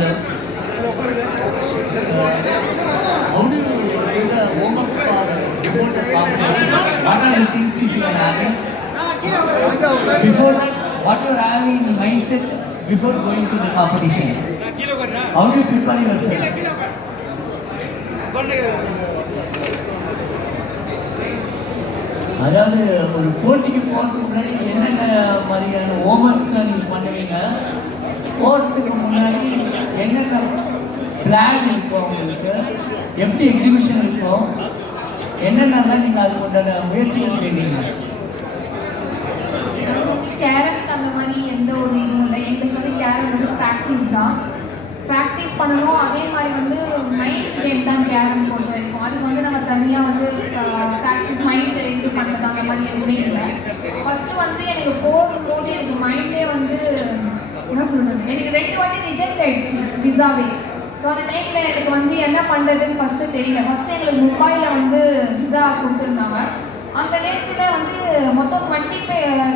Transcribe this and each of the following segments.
Hello. How do you raise a warm-up for before the competition? What are the things you are having? Before that, what you are having mindset before going to the competition? How do you prepare yourself? அதாவது ஒரு போட்டிக்கு போகிறதுக்கு முன்னாடி என்னென்ன மாதிரியான homeworks நீங்கள் பண்ணுவீங்க போகிறதுக்கு முன்னாடி என்னென்ன பிளான் இருக்கும் உங்களுக்கு. எப்படி எக்ஸிபிஷன் இருக்கும்? என்னென்னலாம் நீங்கள் அதுக்கு உண்டான முயற்சிகள் செய்வீங்க? கேரட் அந்த மாதிரி எந்த ஒரு இதுவும் இல்லை. எங்களுக்கு வந்து கேரட் வந்து ப்ராக்டிஸ் தான். ப்ராக்டிஸ் பண்ணணும். அதே மாதிரி வந்து மைண்ட் கேம் தான் கேரம் பொறுத்த வரைக்கும். அதுக்கு வந்து நம்ம தனியாக வந்து ப்ராக்டிஸ் மைண்ட் இது பண்ணுறது அந்த மாதிரி எதுவுமே இல்லை. ஃபஸ்ட்டு வந்து எனக்கு போகும்போது எனக்கு மைண்டே வந்து என்ன சொல்கிறது எனக்கு ரெண்டு வாட்டி ரிஜெக்ட் ஆயிடுச்சு விசாவே. ஸோ அந்த டைமில் எனக்கு வந்து என்ன பண்ணுறதுன்னு ஃபஸ்ட்டு தெரியல. ஃபஸ்ட்டு எங்களுக்கு மும்பையில் வந்து விசா கொடுத்துருந்தாங்க. அந்த நேரத்தில் வந்து மொத்தம் டுவெண்ட்டி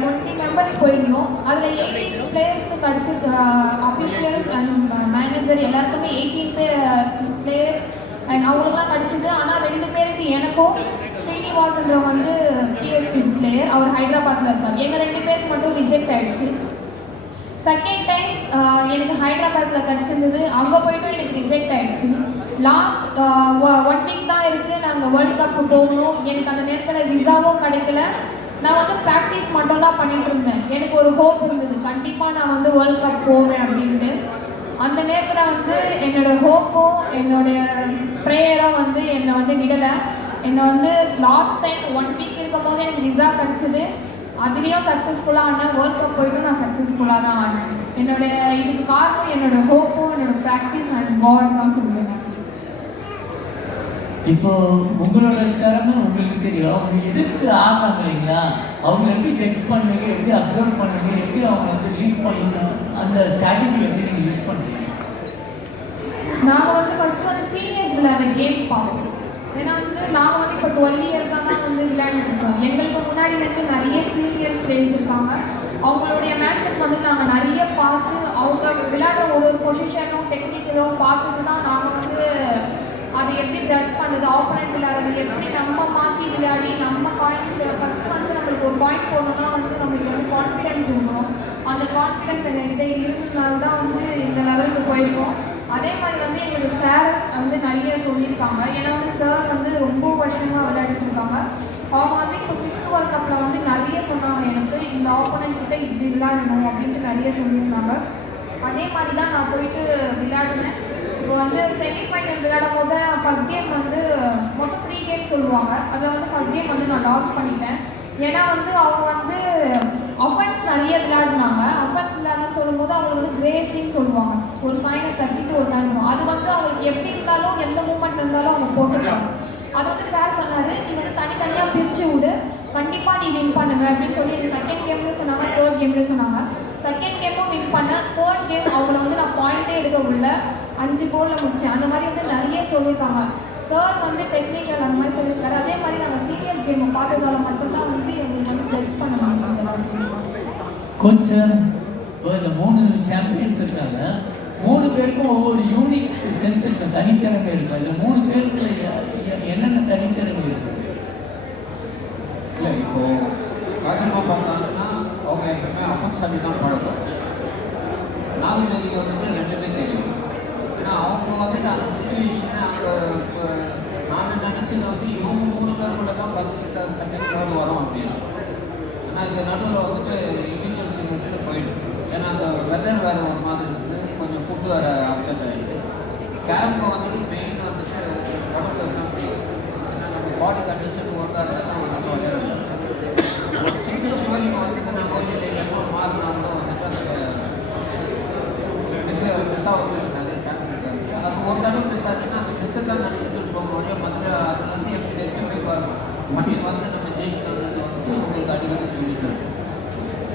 டுவெண்ட்டி மெம்பர்ஸ் போயிருந்தோம். அதில் எயிட்டீன் பிளேயர்ஸ்க்கு கிடச்சி அஃபிஷியல்ஸ் அண்ட் மேனேஜர் எல்லாருக்குமே எயிட்டீன் பேர் பிளேயர்ஸ் அண்ட் அவங்களுக்குலாம் கிடச்சிது. ஆனால் ரெண்டு பேருக்கு எனக்கும் ஸ்ரீனிவாசன்ற வந்து பிஎஸ்பி பிளேயர் அவர் ஹைதராபாத்தில் இருக்கார். எங்கள் ரெண்டு பேருக்கு மட்டும் ரிஜெக்ட் ஆயிடுச்சு. செகண்ட் டைம் uh, எனக்கு ஹைதராபாத்தில் கிடச்சிருந்தது. அங்கே போயிட்டும் எனக்கு ரிஜெக்ட் ஆயிடுச்சு. லாஸ்ட் ஒன் வீக் தான் இருக்குது நாங்கள் வேர்ல்ட் கப் போகணும். எனக்கு அந்த நேரத்தில் விசாவும் கிடைக்கல. நான் வந்து ப்ராக்டிஸ் மட்டும் தான் பண்ணிட்டு இருந்தேன். எனக்கு ஒரு ஹோப் இருந்தது. கண்டிப்பாக நான் வந்து வேர்ல்ட் கப் போவேன் அப்படின்ட்டு. அந்த நேரத்தில் வந்து என்னோட ஹோப்பும் என்னுடைய ப்ரேயரும் வந்து என்னை வந்து விடலை. என்னை வந்து லாஸ்ட் டைம் ஒன் வீக் இருக்கும் போது எனக்கு விசா கிடச்சிது. அதுலேயும் சக்ஸஸ்ஃபுல்லாக ஆனேன் வேர்ல்ட் கப் போயிட்டு நான் சக்ஸஸ்ஃபுல்லாக தான் ஆனேன். என்னுடைய இதுக்கு காரணம் என்னோட ஹோப்பும் என்னோட ப்ராக்டிஸ் அண்ட் காட் தான் சொல்லுவேன். இப்போ உங்களோட திறமை உங்களுக்கு தெரியும் அவங்க எதுக்கு ஆடுறாங்க இல்லைங்களா? அவங்க எப்படி ஜட்ஜ் பண்ணுவீங்க? எப்படி அப்சர்வ் பண்ணுவீங்க? எப்படி அவங்க வந்து லீட் பண்ணுவீங்க அந்த ஸ்ட்ராட்டஜி எப்படி நீங்கள் யூஸ் பண்ணுவீங்க? நாங்கள் வந்து ஃபர்ஸ்ட் வந்து சீனியர்ஸ் விளையாட கேம் பார்ப்போம். ஏன்னா வந்து நாங்கள் வந்து இப்போ டுவெல் இயர்ஸாக தான் வந்து விளையாடிட்டு இருக்கோம் எங்களுக்கு முன்னாடி வந்து நிறைய சீனியர்ஸ் பிளேயர்ஸ் இருக்காங்க. அவங்களுடைய மேட்சஸ் வந்து நாங்கள் நிறைய பார்த்து அவங்க விளையாடுற ஒரு ஒரு பொசிஷனும் டெக்னிக்கலும் பார்த்துட்டு தான் நாங்கள் வந்து அதை எப்படி ஜட்ஜ் பண்ணுறது ஆப்போனண்ட் விளையாடுறது எப்படி நம்ம மாற்றி விளையாடி நம்ம காயின்ஸ் ஃபஸ்ட்டு வந்து நம்மளுக்கு ஒரு பாயிண்ட் போடணும்னா வந்து நம்மளுக்கு வந்து கான்ஃபிடென்ஸ் இருக்கணும். அந்த கான்ஃபிடென்ஸ் எங்ககிட்ட இருந்ததுனால தான் வந்து இந்த லெவலுக்கு போயிருக்கோம். அதே மாதிரி வந்து எங்களுக்கு சார் வந்து நிறைய சொல்லியிருக்காங்க. ஏன்னா வந்து சார் வந்து ரொம்ப வருஷமாக விளையாடிட்டு இருக்காங்க. அவங்க வந்து இப்போ சிக்ஸ்த் வேர்ல்ட் கப்பில் வந்து நிறைய சொன்னாங்க எனக்கு இந்த ஆப்போனண்ட் கிட்ட இப்படி விளையாடணும் அப்படின்ட்டு நிறைய சொல்லியிருந்தாங்க. அதே மாதிரி தான் நான் போயிட்டு விளையாடினேன். இப்போ வந்து செமிஃபைனல் விளையாடும் போது ஃபஸ்ட் கேம் வந்து மொத்தம் த்ரீ கேம் சொல்லுவாங்க. அதில் வந்து ஃபஸ்ட் கேம் வந்து நான் லாஸ் பண்ணிட்டேன். ஏன்னா வந்து அவங்க வந்து அஃபென்ஸ் நிறைய விளையாடினாங்க. அவங்க சொல்லுவாங்க. ஒரு காயினை தட்டிட்டு ஒரு காயின் அது வந்து அவங்களுக்கு எப்படி இருந்தாலும் எந்த மூமெண்ட் இருந்தாலும் அவங்க போட்டுருக்காங்க அது வந்து சார் சொன்னார் நீ வந்து தனித்தனியாக பிரித்து விடு. கண்டிப்பாக நீ வின் பண்ணுங்க அப்படின்னு சொல்லி எனக்கு செகண்ட் கேம்னு சொன்னாங்க தேர்ட் கேம்னு சொன்னாங்க. செகண்ட் கேமும் வின் பண்ணேன் தேர்ட் கேம் அவங்கள வந்து நான் பாயிண்டே எடுக்க உள்ள அஞ்சு கோலில் முடிச்சேன். அந்த மாதிரி வந்து நிறைய சொல்லியிருக்காங்க. சார் வந்து டெக்னிக்கல் அந்த மாதிரி சொல்லியிருக்காரு. அதே மாதிரி நாங்கள் சீரியஸ் கேமை பார்த்ததால மட்டும்தான் வந்து எங்களுக்கு வந்து ஜட்ஜ் பண்ண முடியும் கோச் சார் இப்போ இந்த மூணு சாம்பியன்ஸ் இருக்காங்க. மூணு பேருக்கும் ஒவ்வொரு யூனிக் சென்ஸ் இருக்கும். தனித்திறமை இருக்கும். இந்த மூணு பேருக்கு என்னென்ன தனித்திறமை இருக்கு? இல்லை இப்போ காசிமா பார்த்தாங்கன்னா அவங்க எப்பவுமே அஃபென்ஸ் ஆடி தான் பழக்கம். நாகநதிக்கு வந்துட்டு ரெண்டுமே தெரியும். ஏன்னா அவங்க வந்துட்டு அந்த சுச்சுவேஷனை அந்த இப்போ நான் நினச்சது வந்து இவங்க மூணு பேருக்குள்ள தான் ஃபஸ்ட் செகண்ட் தேர்ட் வரும் அப்படின்னு. ஆனால் இந்த நடுவில் வந்துட்டு ஏன்னா அந்த வெதர் வேறு ஒரு மாதிரி இருக்குது கொஞ்சம் ஃபுட்டு வேறு அப்செட் ஆகிடுது கேரம்பை வந்துட்டு மெயின் வந்துட்டு உடம்பு தான் மெயின் ஏன்னா நம்ம பாடி கண்டிஷன் ஒர்க்காக இருந்தால் தான் வந்துட்டு விளையாடலாம் ஒரு சின்ன சிவலிங்கம் வந்துட்டு நான் கோயிலில் இல்லைமோ மாறினா கூட வந்துட்டு அந்த மிஸ் மிஸ் ஆகிறதுக்கு நிறைய சான்சஸ் இருக்குது அது ஒரு தடவை மிஸ் ஆச்சுன்னா அந்த மிஸ்ஸை தான் நினச்சிட்டு போக முடியும். மதுரை அதுலேருந்து எப்படி எடுத்து போய் மட்டி வந்து நம்ம ஜெயிக்கணுன்றது வந்துட்டு உங்களுக்கு அடிக்கடி சொல்லிட்டு இருக்கோம்.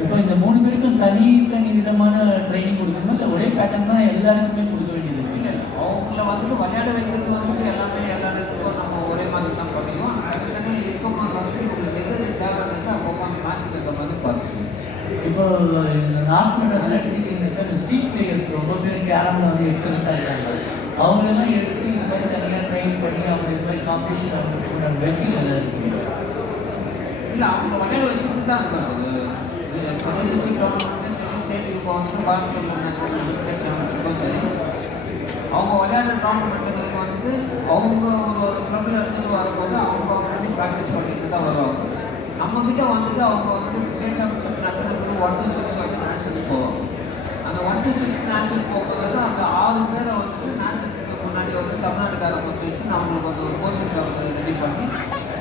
இப்போ இந்த மூணு பேருக்கும் தனி தனி விதமான ட்ரைனிங் கொடுக்கணுமா? இல்லை ஒரே பேட்டர்ன் தான் எல்லாருக்குமே கொடுக்க வேண்டியது இருக்கு? இல்லை அவங்கள வந்துட்டு விளையாட வைக்கிறது வந்துட்டு எல்லாமே எல்லா இதுக்கும் நம்ம ஒரே மாதிரி தான் பண்ணியும் தனித்தனி இருக்கும்போது வந்து இவங்களுக்கு எது எது தேவைன்னு அப்பப்போ அந்த மேட்ச்சுக்கு ஏற்ற மாதிரி பரிசு இப்போ இந்த நார்த் மெட்ராஸில் எடுத்துக்கிட்டீங்கன்னாக்கா இந்த ஸ்ட்ரீட் பிளேயர்ஸ் ரொம்ப பேர் கேரமில் வந்து எக்ஸலண்ட்டாக இருக்காங்க. அவங்களெல்லாம் எடுத்து இது மாதிரி தனியாக ட்ரெயின் பண்ணி அவங்க இது மாதிரி காம்படிஷன் அவங்க முயற்சிகள் எல்லாம் இருக்குது இல்லை அவங்க விளையாட வச்சுட்டு தான் இருக்காங்க. சதவீதம் கவர்மெண்ட்டும் சரி ஸ்டேட்டுக்கு போகணும் கோயம்புத்தூர்ல சரி அவங்க விளையாடுற டோர்னமெண்ட்டுகளுக்கு வந்துட்டு அவங்க ஒரு ஒரு கிளப்பில் இருந்துட்டு வரும்போது அவங்க வந்து ப்ராக்டிஸ் பண்ணிட்டு தான் வருவாங்க. நம்மக்கிட்ட வந்துட்டு அவங்க வந்துட்டு ஸ்டேட் சாம்பியன்ஷிப் நடத்துறதுக்கு ஒன் டூ சிக்ஸ் வந்து நேஷனல்ஸ் போவாங்க அந்த ஒன் டூ சிக்ஸ் நேஷனல்ஸ் போகும்போது அந்த ஆறு பேரை வந்துட்டு நேஷனல்ஸுக்கு முன்னாடி வந்து தமிழ்நாட்டுக்காரங்க வச்சு நம்மளுக்கு வந்து ஒரு கோச்சிங் வந்து ரெடி பண்ணி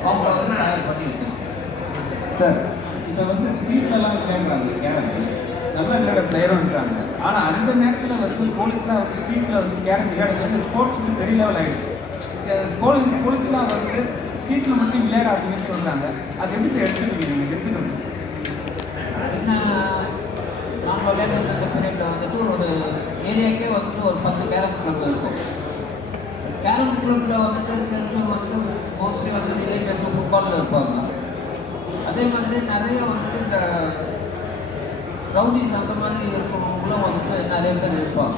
அவங்க வந்து தயார் பண்ணி வைக்கணும். சார் இப்போ வந்து ஸ்ட்ரீட்லலாம் விளையாடுறாங்க கேரம் நல்ல விளையாட பிளேயரும் இருக்காங்க. ஆனால் அந்த நேரத்தில் வந்து போலீஸ்லாம் வந்து ஸ்ட்ரீட்டில் வந்து கேரம் விளையாடுறது வந்து ஸ்போர்ட்ஸ் வந்து பெரிய லெவல் ஆகிடுச்சு போலீஸ் போலீஸ்லாம் வந்து ஸ்ட்ரீட்டில் மட்டும் விளையாடாதீங்கன்னு சொல்கிறாங்க அது எப்படி சார் எடுத்துக்கிறீங்க நீங்கள் எடுத்துக்கணும். என்ன நம்ம விளையாடுறது இந்த பீரியடில் வந்துட்டு ஒரு ஏரியாக்கே வந்துட்டு ஒரு பத்து கேரம் கிளப் இருக்கும். கேரம் கிளப்பில் வந்துட்டு தெரிஞ்சவங்க வந்துட்டு மோஸ்ட்லி வந்து நிறைய பேர் அதே மாதிரி நிறைய வந்துட்டு இந்த ரவுடிஸ் அந்த மாதிரி இருக்கிறவங்களும் வந்துட்டு நிறைய பேர் இருப்பாங்க.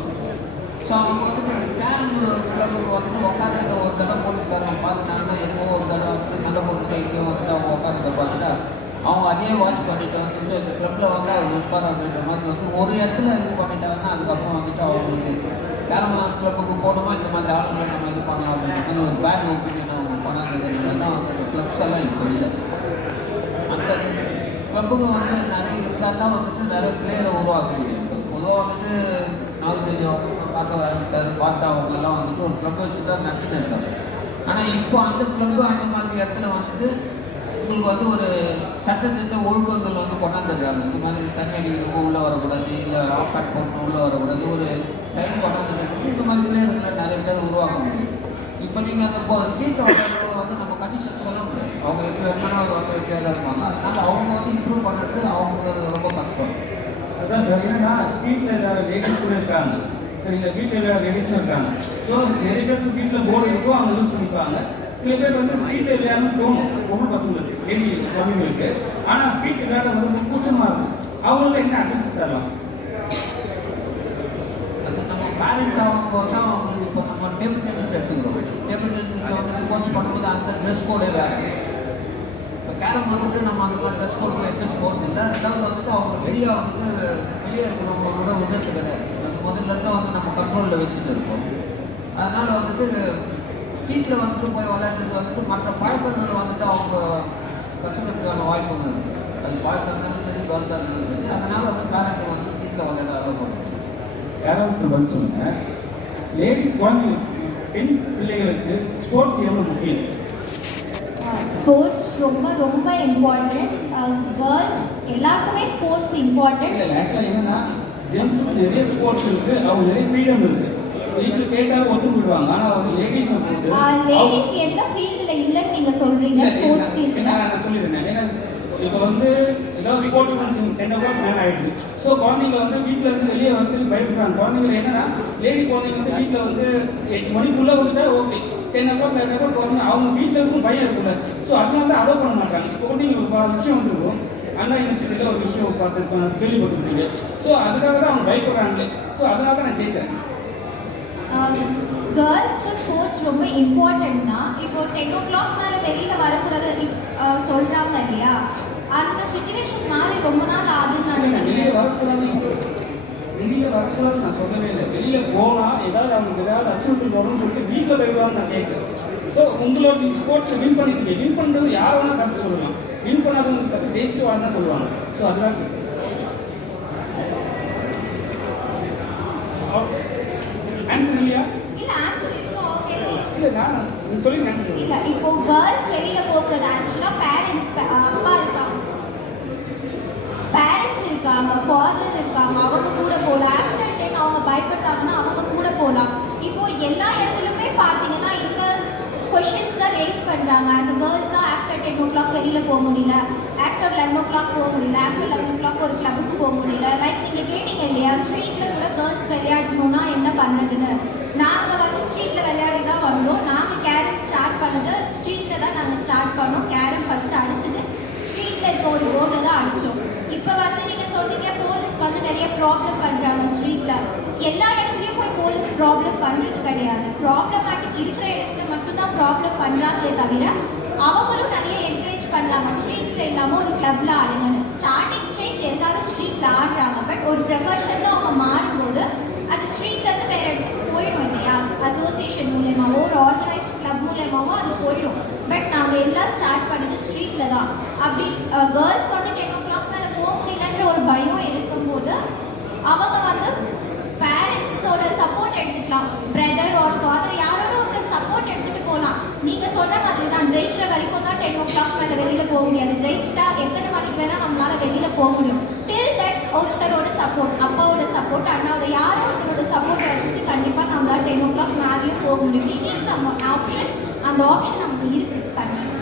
ஸோ அவங்க வந்துட்டு இந்த கேரம் கிளப்புக்கு வந்துட்டு உட்காந்துட்டு ஒரு தடவை போலீஸ்காரங்க பார்த்துட்டாங்கன்னா எங்கோ ஒரு தடவை வந்து சண்டை போட்டுட்டு எங்கேயோ வந்துட்டு அவங்க உட்காந்துட்டு பார்த்துட்டா அவங்க அதே வாட்ச் பண்ணிட்டு வந்து ஸோ இந்த கிளப்பில் வந்து அவர் இருப்பார் அப்படின்ற மாதிரி வந்து ஒரு இடத்துல இது பண்ணிட்டாங்கன்னா அதுக்கப்புறம் வந்துட்டு அவங்களுக்கு கேரம் கிளப்புக்கு போனோமா இந்த மாதிரி ஆளுங்களை நம்ம இது பண்ணலாம் அப்படின்ற மாதிரி ஒரு பேட் ஒப்பீனியன் அவங்க பண்ணாததுனால தான் வந்துட்டு கிளப்ஸ் எல்லாம் இப்போ இல்லை. கிளப்புக்கு வந்து நிறைய இருந்தால் தான் வந்துட்டு நிறைய பிளேயரை உருவாக்க முடியும் பொதுவாக வந்துட்டு நாகரிஜி பார்க்க சார் பாஷா அவங்கெல்லாம் வந்துட்டு ஒரு கிளப் வச்சு தான் நடத்திட்டு இருக்காங்க. ஆனால் இப்போ அந்த கிளப்பு அந்த மாதிரி இடத்துல வந்துட்டு உங்களுக்கு வந்து ஒரு சட்டத்திட்ட ஒழுக்கங்கள் வந்து கொண்டாந்துடுறாங்க இந்த மாதிரி தண்ணி அடிக்கிறவங்க உள்ளே வரக்கூடாது இல்லை ஆஃப் கட் போட்டு உள்ளே வரக்கூடாது ஒரு செயல் கொண்டாந்துட்டு இந்த மாதிரி பிளேயர்களை நிறைய பேர் உருவாக்க முடியும். இப்போ நீங்கள் அந்த இப்போ ஸ்ட்ரீட் வந்து நம்ம கண்டிஷன் சொல்ல முடியும் அவங்க எப்படி வேணும்னா வந்து எப்படியாவது இருப்பாங்க. அதனால அவங்க வந்து இம்ப்ரூவ் பண்ணுறது அவங்க ரொம்ப கஷ்டம். அதான் சார் என்னன்னா ஸ்ட்ரீட்டில் விளையாட லேடிஸ் கூட இருக்காங்க. சரி இந்த வீட்டில் விளையாட லேடிஸும் இருக்காங்க. ஸோ நிறைய பேருக்கு வீட்டில் போர்டு இருக்கும் அவங்க யூஸ் பண்ணிப்பாங்க. சில பேர் வந்து ஸ்ட்ரீட்டில் விளையாடணும்னு தோணும் பொண்ணு பசங்களுக்கு லேடி குழந்தைங்களுக்கு ஆனால் ஸ்ட்ரீட் விளையாட வந்து கூச்சமாக இருக்கும். அவங்களுக்கு என்ன அட்வைஸ் தரலாம் அது நம்ம பேரண்ட் அவங்க வந்து அவங்களுக்கு இப்போ நம்ம டேபிள் டென்னிஸ் எடுத்துக்கிறோம். டேபிள் டென்னிஸ் வந்துட்டு கோச் பண்ணும்போது அந்த ட்ரெஸ் கோடே வேறு. இப்போ கேரம் வந்துட்டு நம்ம அந்த மாதிரி ட்ரெஸ் கோடு எடுத்துகிட்டு போகிறது இல்லை ரெண்டாவது வந்துட்டு அவங்க வெளியே வந்துட்டு வெளியே இருக்கிறவங்க கூட விடுறது கிடையாது. அது முதல்லருந்து வந்து நம்ம கண்ட்ரோலில் வச்சுட்டு இருக்கோம். அதனால் வந்துட்டு ஸ்ட்ரீட்டில் வந்துட்டு போய் விளையாடுறது வந்துட்டு மற்ற பழக்கங்கள் வந்துட்டு அவங்க கற்றுக்கிறதுக்கான வாய்ப்புகள் இருக்குது அது பாய்ஸாக இருந்தாலும் சரி கேர்ள்ஸாக இருந்தாலும் சரி அதனால் வந்து பேரண்ட்டை வந்து ஸ்ட்ரீட்டில் விளையாட அலோவ் பண்ணுறோம் யாராவது வந்து சொல்லுங்கள் லேடி குழந்தை பெண் பிள்ளைகளுக்கு ஸ்போர்ட்ஸ் எவ்வளோ முக்கியம்? ஸ்போர்ட்ஸ் ரொம்ப ரொம்ப இம்பார்ட்டண்ட் கேர்ள்ஸ் எல்லாருக்குமே ஸ்போர்ட்ஸ் இம்பார்ட்டண்ட் இல்லை ஆக்சுவலாக என்னன்னா ஜென்ஸுக்கு நிறைய ஸ்போர்ட்ஸ் இருக்கு. அவங்க நிறைய ஃப்ரீடம் இருக்கு. ஒத்துக்கிடுவாங்க ஆனால் வந்து லேடிஸ் வந்து லேடிஸ் எந்த ஃபீல்டில் இல்லைன்னு இல்ல, ஸ்போர்ட்ஸ் என்ன நான் ஏன்னா இப்போ வந்து ஏதாவது ஸ்போர்ட்ஸ் டென் ஓ கிளாக் மேலே ஆகிடுது ஸோ குழந்தைங்க வந்து வீட்டில் இருந்து வெளியே வந்து பயப்படுறாங்க. குழந்தைங்க என்னன்னா லேடி குழந்தைங்க வந்து வீட்டில் வந்து எட்டு மணிக்குள்ளே வந்துட்டா okay ten o'clock eleven o'clock குழந்தை அவங்க வீட்டில் இருக்கும் பயம் இருக்கக்கூடாது ஸோ அதனால தான் அலோவ் பண்ண மாட்டாங்க. இப்போ கூட நீங்கள் ஒரு விஷயம் வந்துருக்கும் அண்ணா யூனிவர்சிட்டியில் ஒரு விஷயம் பார்த்து கேள்விப்பட்டிருப்பீங்க. ஸோ அதுக்காக தான் அவங்க பயப்படுறாங்க ஸோ அதனால தான் நான் கேட்குறேன். கேர்ள்ஸ்க்கு ஸ்போர்ட்ஸ் ரொம்ப இம்பார்ட்டன்ட் தான் இப்போ டென் ஓ கிளாக் மேலே வெளியில் வரக்கூடாது சொல்கிறாங்க இல்லையா? அந்த சுச்சுவேஷன் மாறி ரொம்ப நாள் ஆகுதுன்னு நான் வெளியே நினைக்கிறேன். வரக்கூடாது வெளியே வரக்கூடாது நான் சொல்லவே இல்லை. வெளியே போனால் ஏதாவது அவங்களுக்கு ஏதாவது அச்சுறுத்தி போகணும்னு சொல்லிட்டு வீட்டில் போயிடுவான்னு நான் கேட்குறேன். ஸோ உங்களோட ஸ்போர்ட்ஸ் வின் பண்ணிட்டீங்க. வின் பண்ணுறது யார் வேணால் கருத்து சொல்லலாம் வின் பண்ணாதவங்க ஃபஸ்ட் டேஸ்ட்டு வாழ்ந்தா சொல்லுவாங்க. ஸோ அதுதான் ஆன்சர் இல்லையா? இல்லை நான் சொல்லி ஆன்சர் இல்லை இப்போ கேர்ள்ஸ் வெளியில் போகிறது ஆக்சுவலாக பேரண்ட்ஸ் அப்பா இருக்காங்க பேரண்ட்ஸ் இருக்காங்க ஃபாதர் இருக்காங்க அவங்க கூட போகலாம் ஆஃப்டர் டென் அவங்க பயப்படுறாங்கன்னா அவங்க கூட போகலாம் இப்போ எல்லா இடத்துலையுமே பார்த்தீங்கன்னா இந்த கொஷின்ஸ் தான் ரேஸ் பண்ணுறாங்க அந்த கேர்ள்ஸ் தான் ஆஃப்டர் டென் ஓ கிளாக் வெளியில் போக முடியல. ஆஃப்டர் லெவன் ஓ கிளாக் போக முடியல. ஆஃப்டர் லெவன் ஓ கிளாக் ஒரு கிளப்புக்கு போக முடியல. லைக் நீங்கள் கேட்டீங்க இல்லையா ஸ்ட்ரீட்டில் கூட கேர்ள்ஸ் விளையாடணும்னா என்ன பண்ணுறதுன்னு நாங்கள் வந்து ஸ்ட்ரீட்டில் விளையாடி தான் வந்தோம். நாங்கள் கேரம் ஸ்டார்ட் பண்ணது ஸ்ட்ரீட்டில் தான் நாங்கள் ஸ்டார்ட் பண்ணோம். கேரம் ஃபஸ்ட்டு அடிச்சது. ஸ்ட்ரீட்டில் இருக்க ஒரு போர்டில் தான் அடித்தோம் இப்போ வந்து நீங்கள் சொன்னீங்க போலீஸ் வந்து நிறைய ப்ராப்ளம் பண்ணுறாங்க ஸ்ட்ரீட் எல்லா இடத்துலையும் போய் போலீஸ் ப்ராப்ளம் பண்ணுறது கிடையாது. ப்ராப்ளமேட்டிக் இருக்கிற இடத்துல மட்டும்தான் ப்ராப்ளம் பண்ணுறாங்களே தவிர அவங்களும் நிறைய என்கரேஜ் பண்ணலாமா? ஸ்ட்ரீட்டில் இல்லாமல் ஒரு கிளப்பில் ஆடுங்கன்னு. ஸ்டார்டிங் ஸ்டேஜ் எல்லாரும் ஸ்ட்ரீட்டில் ஆடுறாங்க. பட் ஒரு ப்ரொஃபஷனில் அவங்க மாறும்போது அது ஸ்ட்ரீட்லேருந்து வேறு இடத்துக்கு போயிடும் இல்லையா? அசோசியேஷன் மூலயமாவோ ஒரு ஆர்கனைஸ்ட் கிளப் மூலயமாவோ அது போயிடும். பட் நாங்கள் எல்லாம் ஸ்டார்ட் பண்ணது ஸ்ட்ரீட்டில் தான். அப்படி கேர்ள்ஸ் வந்து டென் ஓ கிளாக் மேலே போக முடியலன்ற ஒரு பயம் இருக்கும்போது அவங்க வந்து பேரண்ட்ஸோட சப்போர்ட் எடுத்துக்கலாம் பிரதர் ஒரு ஃபாதர் யாரோட ஒருத்தர் சப்போர்ட் எடுத்துகிட்டு போகலாம் நீங்கள் சொன்ன மாதிரி தான் ஜெயிக்கிற வரைக்கும் தான் டென் ஓ கிளாக் மேலே வெளியில் போக முடியாது. ஜெயிச்சிட்டா எத்தனை மணிக்கு வேணால் நம்மளால வெளியில் போக முடியும். டில் தட் ஒருத்தரோட சப்போர்ட் அப்பாவோட சப்போர்ட் அண்ணாவோட யாரோ ஒருத்தரோட சப்போர்ட் வச்சுட்டு கண்டிப்பாக நம்மளால டென் ஓ கிளாக் மேலேயும் போக முடியும். Need some ஆப்ஷன் அந்த ஆப்ஷன் நமக்கு இருக்குது கண்டிப்பாக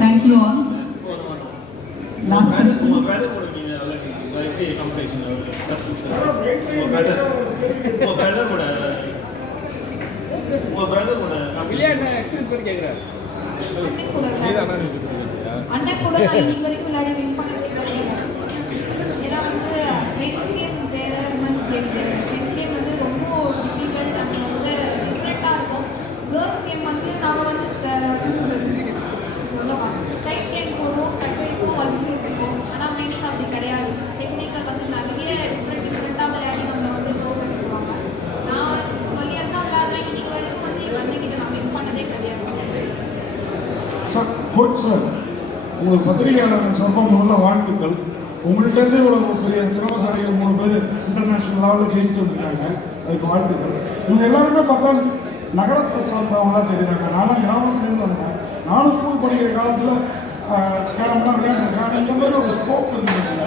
thank you all. Last question. உங்க competition விளையாட்டு எக்ஸ்பீரியன்ஸ் அண்ணன் கூட நான் இன்னைக்கு வரைக்கும் விளையாடி வின் பண்ணதே கிடையாது ஏன்னா வந்து மென்ஸ் கேம் வேறு உமன்ஸ் கேம் வேறு மென்ஸ் கேம் வந்து ரொம்ப டிஃபிகல்ட் அது வந்து டிஃப்ரெண்ட்டாக இருக்கும் கேர்ள்ஸ் கேம் வந்து நாங்கள் வந்து சைட் கேம் போடுவோம் கட்டிருப்போம் வச்சு வச்சுப்போம் ஆனால் மென்ஸ் அப்படி கிடையாது டெக்னிக்கல் வந்து நிறைய டிஃப்ரெண்ட் டிஃப்ரெண்ட்டாக விளையாடி நம்ம வந்து ஷோ வச்சுருவாங்க நான் டுவெல் இயர்ஸாக விளையாடுறேன் இன்னைக்கு வரைக்கும் வந்து எங்கள் அண்ணன் நான் வின் பண்ணதே கிடையாது சார் கோட் சார் உங்கள் பத்திரிகையாளர்கள் சம்பவம் முதல்ல வாழ்த்துக்கள். உங்கள்கிட்டருந்து இவ்வளோ பெரிய திறமசாலிகள் மூணு பேர் இன்டர்நேஷனல் லெவலில் ஜெயிச்சு வந்துருக்காங்க அதுக்கு வாழ்த்துக்கள். இவங்க எல்லாருமே பார்த்தா நகரத்தை சார்ந்தவங்களா தெரியுறாங்க. நானும் கிராமத்துலேருந்து வந்தேன். நானும் ஸ்கூல் படிக்கிற காலத்தில் கேரம்லாம் விளையாண்டுருக்கேன். இந்த மாதிரி ஒரு ஸ்கோப் இருந்துருக்காங்க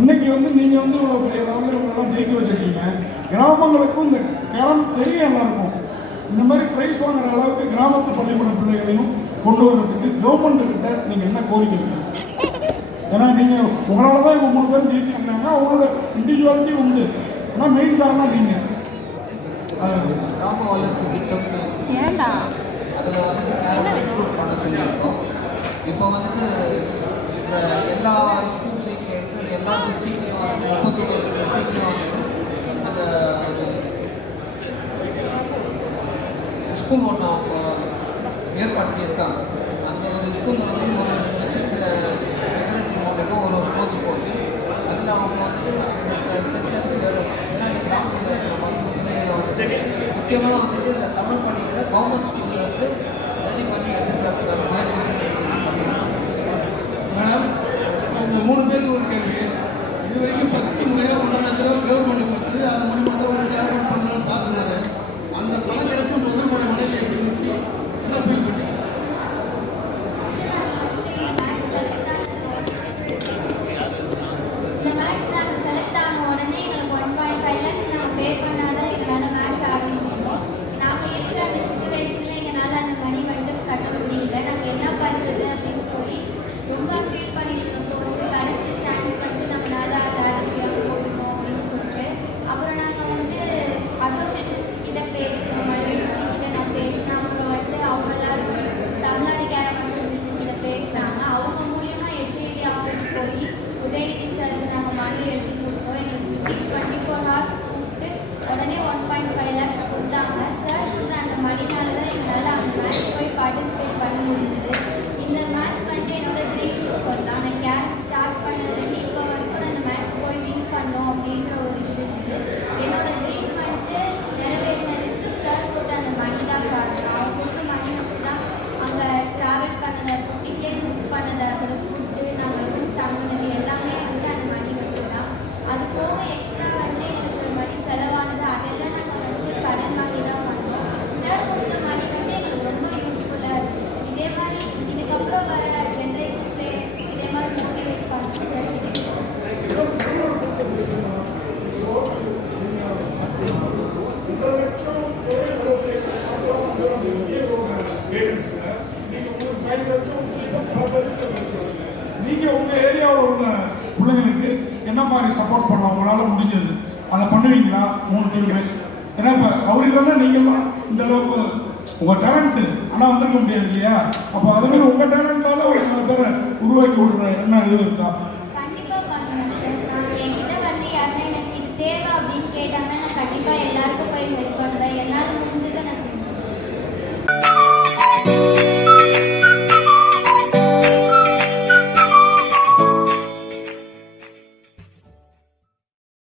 இன்னைக்கு வந்து நீங்கள் வந்து இவ்வளோ பெரிய லெவலில் இவங்கெல்லாம் ஜெயிக்க வச்சிருக்கீங்க. கிராமங்களுக்கும் இந்த கேரம் தெரியும் எல்லாருக்கும். இந்த மாதிரி ப்ரைஸ் வாங்குற அளவுக்கு கிராமத்து பள்ளிக்கூட பிள்ளைகளையும் கொண்டு வர்றதுக்கு கவர்மெண்ட் கிட்ட நீங்கள் என்ன கோரிக்கை? ஏன்னா நீங்கள் உங்களால தான் இவங்க மூணு பேரும் ஜெயிச்சிருக்காங்க அவங்களோட இண்டிவிஜுவாலிட்டி உண்டு. ஆனால் மெயின் காரணம் நீங்கள் அது கிராம வளர்ச்சி திட்டம்னு ஏண்டா அதில் சொல்லியிருக்கோம். இப்போ வந்துட்டு இந்த எல்லா ஸ்கூல்ஸையும் எடுத்து எல்லா டிஸ்ட்ரிக்ட்லையும் வந்து முப்பத்தொம்பது டிஸ்ட்ரிக்ட்லையும் வந்துட்டு அந்த ஸ்கூல் ஒன்று அவங்க ஏற்படுத்தியிருக்காங்க அந்த ஒரு ஸ்கூலில் வந்து ஒரு செக்ரட்டரி மூலமாக ஒரு கோச் போட்டு அதில் அவங்க வந்துட்டு செக்ரட்டரி வேறு முன்னாடி கிராமத்தில் இருக்கிற பசங்க பிள்ளைகளை வந்துட்டு முக்கியமாக வந்துட்டு இந்த தமிழ் படிக்கிற கவர்மெண்ட் நான் மூணு பேருமே. ஏன்னா இப்போ அவர் இல்லைன்னா நீங்கள்லாம் இந்த அளவுக்கு உங்கள் டேலண்ட்டு ஆனால் வந்திருக்க முடியாது இல்லையா? அப்போ அதே உங்கள் டேலண்ட்டால ஒரு சில பேரை உருவாக்கி விடுற என்ன இது இருக்கா? கண்டிப்பாக எல்லாருக்கும் போய் ஹெல்ப் பண்ணுவேன்.